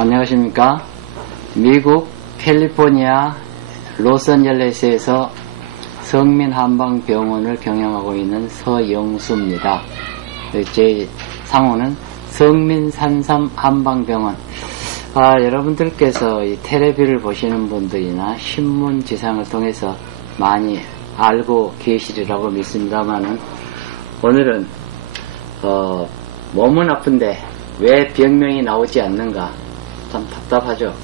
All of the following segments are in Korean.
안녕하십니까. 미국 캘리포니아 로스앤젤레스에서 성민한방병원을 경영하고 있는 서영수입니다. 제 상호는 성민산삼한방병원. 여러분들께서 이 텔레비를 보시는 분들이나 신문 지상을 통해서 많이 알고 계시리라고 믿습니다만은, 오늘은 몸은 아픈데 왜 병명이 나오지 않는가? 참 답답하죠.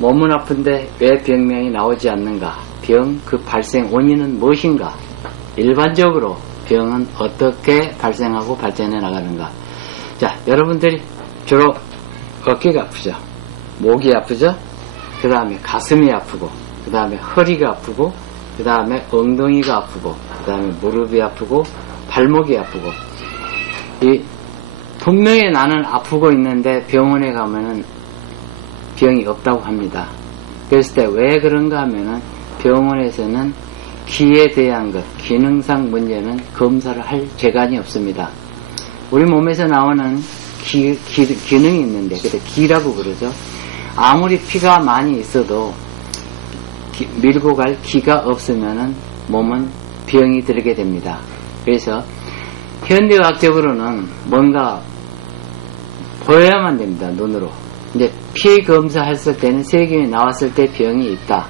몸은 아픈데 왜 병명이 나오지 않는가? 병, 그 발생 원인은 무엇인가? 일반적으로 병은 어떻게 발생하고 발전해 나가는가? 자, 여러분들이 주로 어깨가 아프죠, 목이 아프죠, 그 다음에 가슴이 아프고, 그 다음에 허리가 아프고, 그 다음에 엉덩이가 아프고, 그 다음에 무릎이 아프고, 발목이 아프고. 분명히 나는 아프고 있는데 병원에 가면은 병이 없다고 합니다. 그랬을 때 왜 그런가 하면은, 병원에서는 기에 대한 것, 기능상 문제는 검사를 할 재간이 없습니다. 우리 몸에서 나오는 기능이 있는데, 그때 기라고 그러죠. 아무리 피가 많이 있어도 밀고 갈 기가 없으면은 몸은 병이 들게 됩니다. 그래서 현대의학적으로는 뭔가 보여야만 됩니다. 눈으로. 이제 피 검사했을 때는 세균이 나왔을 때 병이 있다,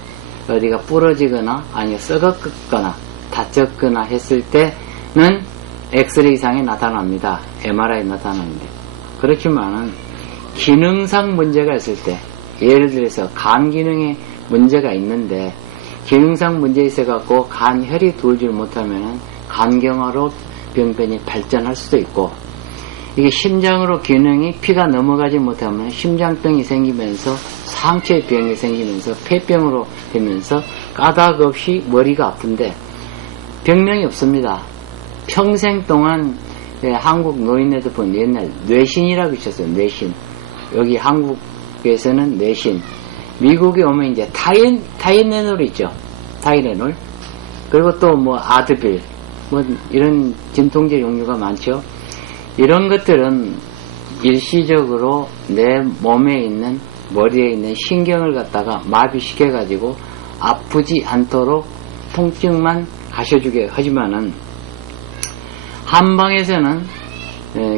어디가 부러지거나 아니면 썩었거나 다쳤거나 했을 때는 엑스레이상에 나타납니다. MRI 나타납니다. 그렇지만은 기능상 문제가 있을 때, 예를 들어서 간 기능에 문제가 있는데 기능상 문제 있어갖고 간 혈이 돌질 못하면은 간경화로 병변이 발전할 수도 있고, 이게 심장으로 기능이 피가 넘어가지 못하면 심장병이 생기면서 상처의 병이 생기면서 폐병으로 되면서 까닭없이 머리가 아픈데 병명이 없습니다. 평생 동안 한국 노인네들 보면 옛날 뇌신이라고 있었어요. 뇌신. 여기 한국에서는 뇌신. 미국에 오면 이제 타이레놀 있죠. 타이레놀. 그리고 또 뭐 아드빌, 뭐 이런 진통제 종류가 많죠. 이런 것들은 일시적으로 내 몸에 있는, 머리에 있는 신경을 갖다가 마비시켜 가지고 아프지 않도록 통증만 가셔주게 하지만은, 한방에서는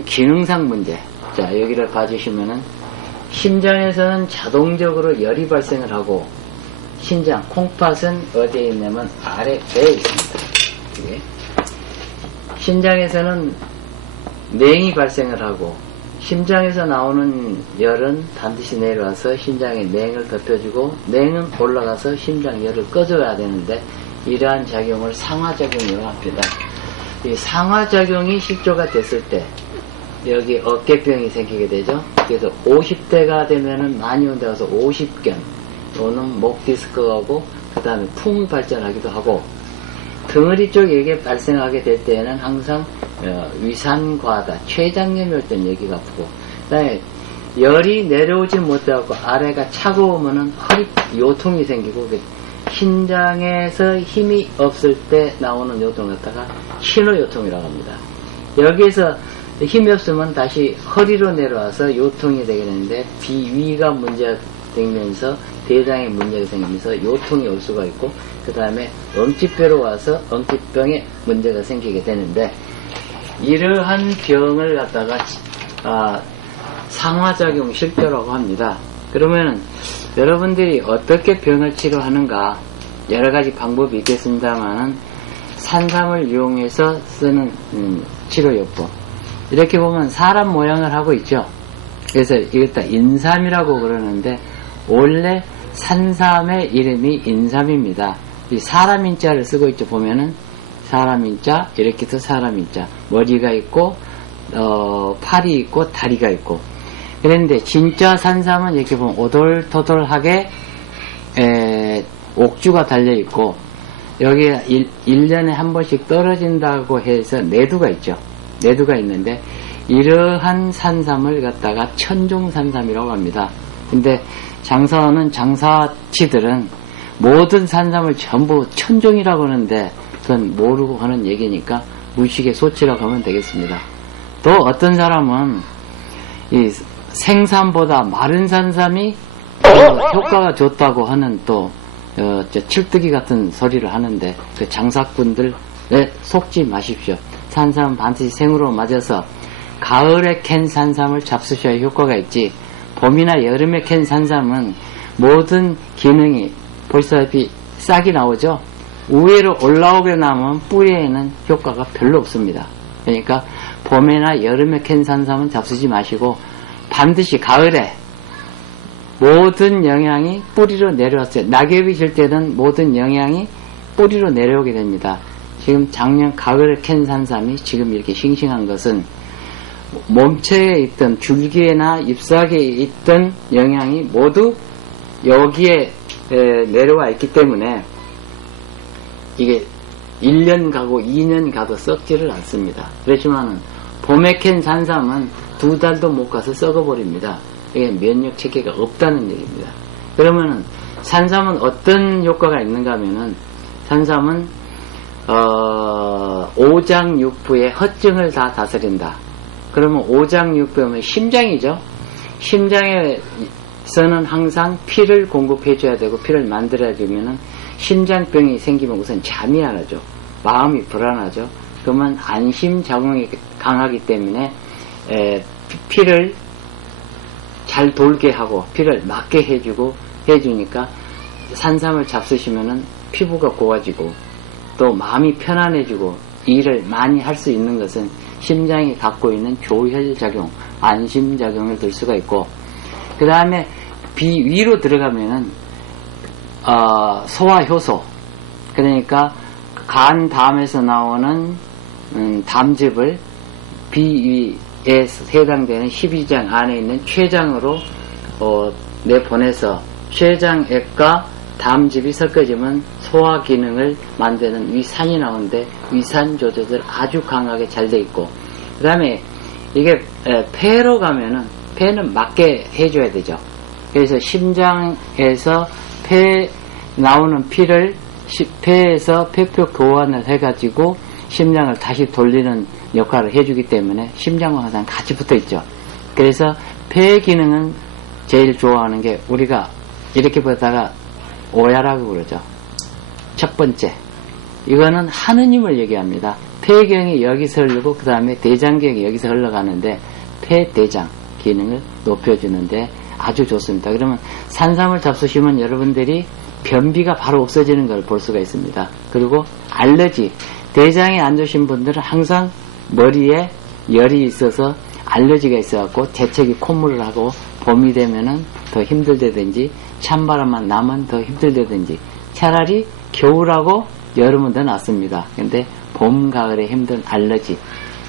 기능상 문제. 자, 여기를 봐주시면은 심장에서는 자동적으로 열이 발생을 하고, 심장 콩팥은 어디에 있냐면 아래 배에 있습니다. 예. 심장에서는 냉이 발생을 하고, 심장에서 나오는 열은 반드시 내려와서 심장에 냉을 덮여주고, 냉은 올라가서 심장 열을 꺼줘야 되는데 이러한 작용을 상하작용이라고 합니다. 이 상하작용이 실조가 됐을 때 여기 어깨병이 생기게 되죠. 그래서 50대가 되면은 많이 온데 가서 50견 또는 목 디스크하고, 그 다음에 풍 발전하기도 하고, 덩어리 쪽에 발생하게 될 때에는 항상 위산과다, 췌장염이 올 때는 여기가 아프고, 그 다음에 열이 내려오지 못하고 아래가 차가우면은 허리 요통이 생기고, 심장에서 힘이 없을 때 나오는 요통을 갖다가 신호요통이라고 합니다. 여기에서 힘이 없으면 다시 허리로 내려와서 요통이 되게 되는데, 비위가 문제가 되면서 대장에 문제가 생기면서 요통이 올 수가 있고, 그 다음에 엄치뼈로 와서 엄치병에 문제가 생기게 되는데, 이러한 병을 갖다가 상하작용 실조라고 합니다. 그러면 여러분들이 어떻게 병을 치료하는가, 여러가지 방법이 있겠습니다만은, 산삼을 이용해서 쓰는 치료요법, 이렇게 보면 사람 모양을 하고 있죠. 그래서 이것 다 인삼이라고 그러는데, 원래 산삼의 이름이 인삼입니다. 이 사람 인자를 쓰고 있죠. 보면은 사람 인자, 이렇게 해서 사람 인자, 머리가 있고 팔이 있고 다리가 있고. 그런데 진짜 산삼은 이렇게 보면 오돌토돌하게 옥주가 달려 있고, 여기 1년에 한 번씩 떨어진다고 해서 내두가 있죠. 내두가 있는데, 이러한 산삼을 갖다가 천종산삼이라고 합니다. 근데 장사하는 장사치들은 모든 산삼을 전부 천종이라고 하는데, 그건 모르고 하는 얘기니까 무식의 소치라고 하면 되겠습니다. 또 어떤 사람은 이 생삼보다 마른 산삼이 효과가 좋다고 하는 또 칠뜨기 같은 소리를 하는데 그 장사꾼들 속지 마십시오. 산삼 반드시 생으로 맞아서 가을에 캔 산삼을 잡수셔야 효과가 있지, 봄이나 여름에 캔 산삼은 모든 기능이 보시다시피 싹이 나오죠. 위로 올라오게 나면 뿌리에는 효과가 별로 없습니다. 그러니까 봄이나 여름에 캔 산삼은 잡수지 마시고 반드시 가을에 모든 영양이 뿌리로 내려왔어요. 낙엽이 질 때는 모든 영양이 뿌리로 내려오게 됩니다. 지금 작년 가을에 캔 산삼이 지금 이렇게 싱싱한 것은 몸체에 있던 줄기나 잎사귀에 있던 영양이 모두 여기에 내려와 있기 때문에 이게 1년 가고 2년 가도 썩지를 않습니다. 그렇지만은 봄에 캔 산삼은 2달도 못 가서 썩어버립니다. 이게 면역 체계가 없다는 얘기입니다. 그러면은 산삼은 어떤 효과가 있는가 하면은 산삼은 오장육부의 허증을 다 다스린다. 그러면 오장육부면 심장이죠. 심장에서는 항상 피를 공급해줘야 되고 피를 만들어주면은 심장병이 생기면 우선 잠이 안 오죠. 마음이 불안하죠. 그러면 안심작용이 강하기 때문에 피를 잘 돌게 하고 피를 막게 해주니까 산삼을 잡수시면은 피부가 고와지고 또 마음이 편안해지고 일을 많이 할 수 있는 것은 심장이 갖고 있는 조혈작용, 안심작용을 들 수가 있고, 그 다음에 비위로 들어가면은 소화효소, 그러니까 간 담에서 나오는 담즙을 비위에 해당되는 12장 안에 있는 췌장으로 내보내서 췌장액과 담즙이 섞어지면 소화 기능을 만드는 위산이 나오는데 위산 조절을 아주 강하게 잘 돼 있고, 그 다음에 이게 폐로 가면은 폐는 막게 해줘야 되죠. 그래서 심장에서 폐 나오는 피를 폐에서 폐표 교환을 해가지고 심장을 다시 돌리는 역할을 해주기 때문에 심장과 항상 같이 붙어 있죠. 그래서 폐 기능은 제일 좋아하는 게 우리가 이렇게 보다가 오야라고 그러죠. 첫 번째, 이거는 하느님을 얘기합니다. 폐경이 여기서 흐르고 그 다음에 대장경이 여기서 흘러가는데 폐대장 기능을 높여주는데 아주 좋습니다. 그러면 산삼을 잡수시면 여러분들이 변비가 바로 없어지는 걸 볼 수가 있습니다. 그리고 알러지, 대장이 안 좋으신 분들은 항상 머리에 열이 있어서 알러지가 있어갖고 재채기 콧물을 하고 봄이 되면은 더 힘들다든지 찬바람만 나면 더 힘들다든지 차라리 겨울하고 여름은 더 낫습니다. 근데 봄, 가을에 힘든 알러지,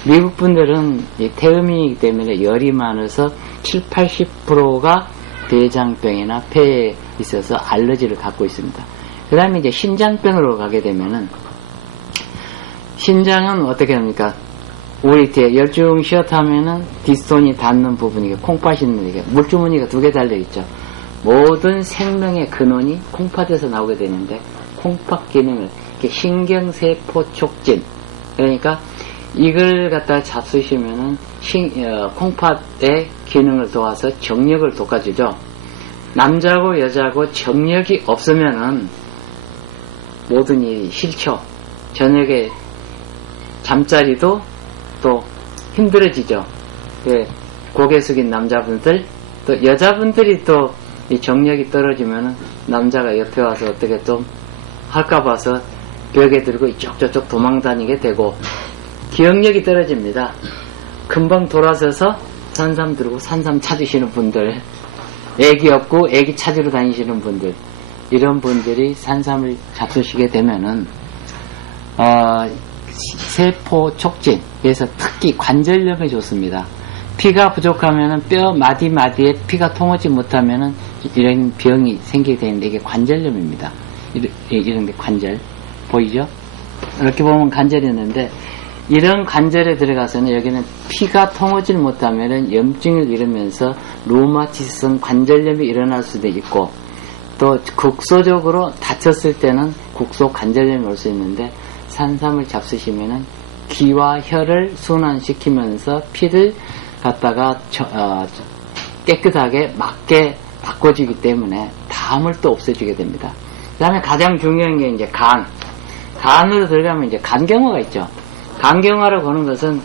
미국 분들은 이 태음인이기 때문에 열이 많아서 70~80%가 대장병이나 폐에 있어서 알러지를 갖고 있습니다. 그 다음에 이제 신장병으로 가게 되면은 신장은 어떻게 합니까? 우리 뒤에 열중 쉬었다면은 뒷손이 닿는 부분이 콩팥이 있는 게 물주머니가 2개 달려있죠. 모든 생명의 근원이 콩팥에서 나오게 되는데 콩팥 기능을 신경세포 촉진, 그러니까 이걸 갖다 잡수시면은 콩팥의 기능을 도와서 정력을 돋궈주죠. 남자고 여자고 정력이 없으면은 모든 일이 싫죠. 저녁에 잠자리도 또 힘들어지죠. 고개 숙인 남자분들, 또 여자분들이 또 이 정력이 떨어지면은 남자가 옆에 와서 어떻게 좀 할까 봐서 벽에 들고 이쪽 저쪽 도망다니게 되고 기억력이 떨어집니다. 금방 돌아서서 산삼 들고 산삼 찾으시는 분들, 애기 없고 애기 찾으러 다니시는 분들, 이런 분들이 산삼을 잡수시게 되면은 세포 촉진, 그래서 특히 관절염에 좋습니다. 피가 부족하면은 뼈 마디마디에 피가 통하지 못하면은 이런 병이 생기게 되는데 이게 관절염입니다. 이런 게 관절 보이죠? 이렇게 보면 관절이었는데 이런 관절에 들어가서는 여기는 피가 통하지 못하면은 염증을 일으면서 루마티스성 관절염이 일어날 수도 있고, 또 국소적으로 다쳤을 때는 국소 관절염이 올 수 있는데 산삼을 잡수시면은 기와 혈을 순환시키면서 피를 갖다가 깨끗하게 맞게 바꿔주기 때문에 담을 또 없애주게 됩니다. 그 다음에 가장 중요한 게 이제 간으로 들어가면 이제 간경화가 있죠. 간경화라고 하는 것은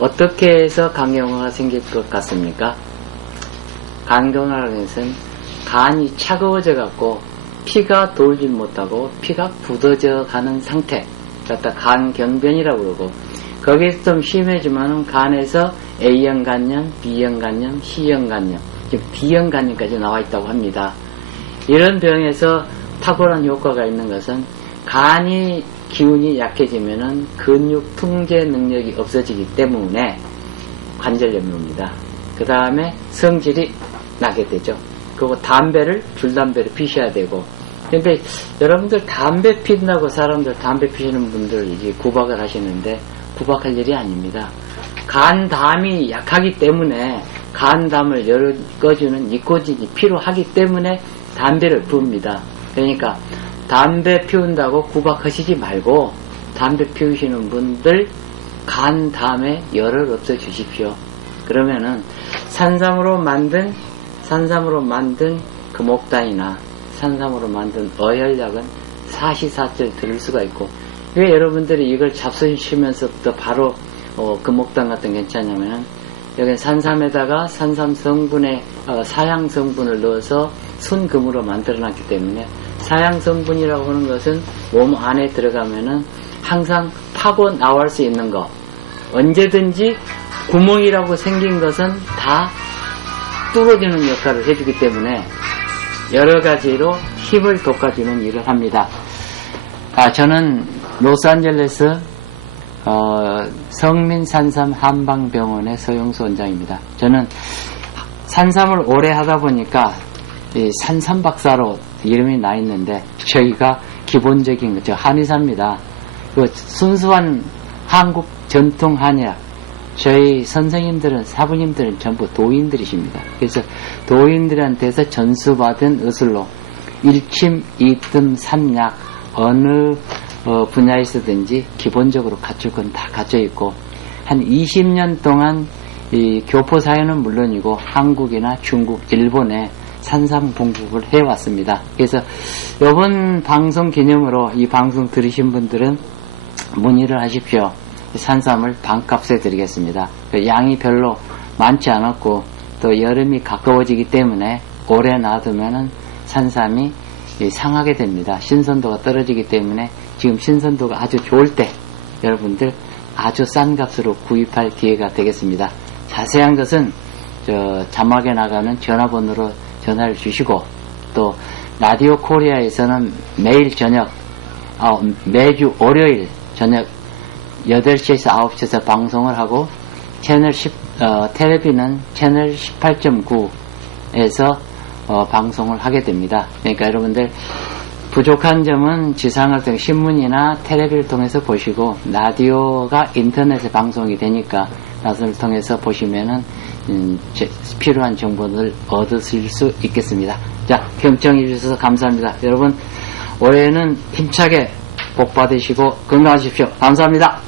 어떻게 해서 간경화가 생길 것 같습니까? 간경화라는 것은 간이 차가워져 갖고 피가 돌질 못하고 피가 굳어져 가는 상태, 갖다 간경변이라고 그러고, 거기서 좀 심해지면 간에서 A형 간염, B형 간염, C형 간염, 지금 D형 간염까지 나와 있다고 합니다. 이런 병에서 탁월한 효과가 있는 것은 간이 기운이 약해지면은 근육 통제 능력이 없어지기 때문에 관절염이 옵니다. 그 다음에 성질이 나게 되죠. 그리고 줄담배를 피셔야 되고. 근데 여러분들 담배 피운다고 사람들 담배 피시는 분들 이제 구박을 하시는데 구박할 일이 아닙니다. 간담이 약하기 때문에 간담을 꺼주는 니코틴이 필요하기 때문에 담배를 피웁니다. 그러니까 담배 피운다고 구박하시지 말고 담배 피우시는 분들 간담에 열을 없애 주십시오. 그러면은 산삼으로 만든 금옥단이나 산삼으로 만든 어혈약은 사시사철 들을 수가 있고, 왜 여러분들이 이걸 잡수시면서부터 바로 금옥단 같은 게 괜찮냐면은 여기 산삼에다가 산삼 성분의 사양 성분을 넣어서 순금으로 만들어놨기 때문에, 사양 성분이라고 하는 것은 몸 안에 들어가면은 항상 파고 나올 수 있는 거, 언제든지 구멍이라고 생긴 것은 다 뚫어주는 역할을 해주기 때문에 여러 가지로 힘을 돋궈주는 일을 합니다. 저는 로스앤젤레스 성민산삼 한방병원의 서용수 원장입니다. 저는 산삼을 오래 하다 보니까 이 산삼 박사로 이름이 나 있는데, 저희가 기본적인 거죠. 한의사입니다. 그 순수한 한국 전통 한의학, 저희 선생님들은, 사부님들은 전부 도인들이십니다. 그래서 도인들한테서 전수받은 의술로 일침, 이뜸, 삼약, 어느 분야에서든지 기본적으로 갖출 건 다 갖춰 있고, 한 20년 동안 이 교포 사회는 물론이고 한국이나 중국, 일본에 산삼 공급을 해왔습니다. 그래서 이번 방송 기념으로 이 방송 들으신 분들은 문의를 하십시오. 산삼을 반값에 드리겠습니다. 양이 별로 많지 않았고 또 여름이 가까워지기 때문에 오래 놔두면은 산삼이 상하게 됩니다. 신선도가 떨어지기 때문에 지금 신선도가 아주 좋을 때 여러분들 아주 싼 값으로 구입할 기회가 되겠습니다. 자세한 것은 자막에 나가는 전화번호로 전화를 주시고, 또 라디오 코리아에서는 매일 저녁 매주 월요일 저녁 8시에서 9시에서 방송을 하고, 채널 텔레비는 채널 18.9에서 방송을 하게 됩니다. 그러니까 여러분들 부족한 점은 지상을 통해 신문이나 텔레비를 통해서 보시고, 라디오가 인터넷에 방송이 되니까 라디오를 통해서 보시면은 필요한 정보를 얻으실 수 있겠습니다. 자, 경청해 주셔서 감사합니다. 여러분 올해는 힘차게 복 받으시고 건강하십시오. 감사합니다.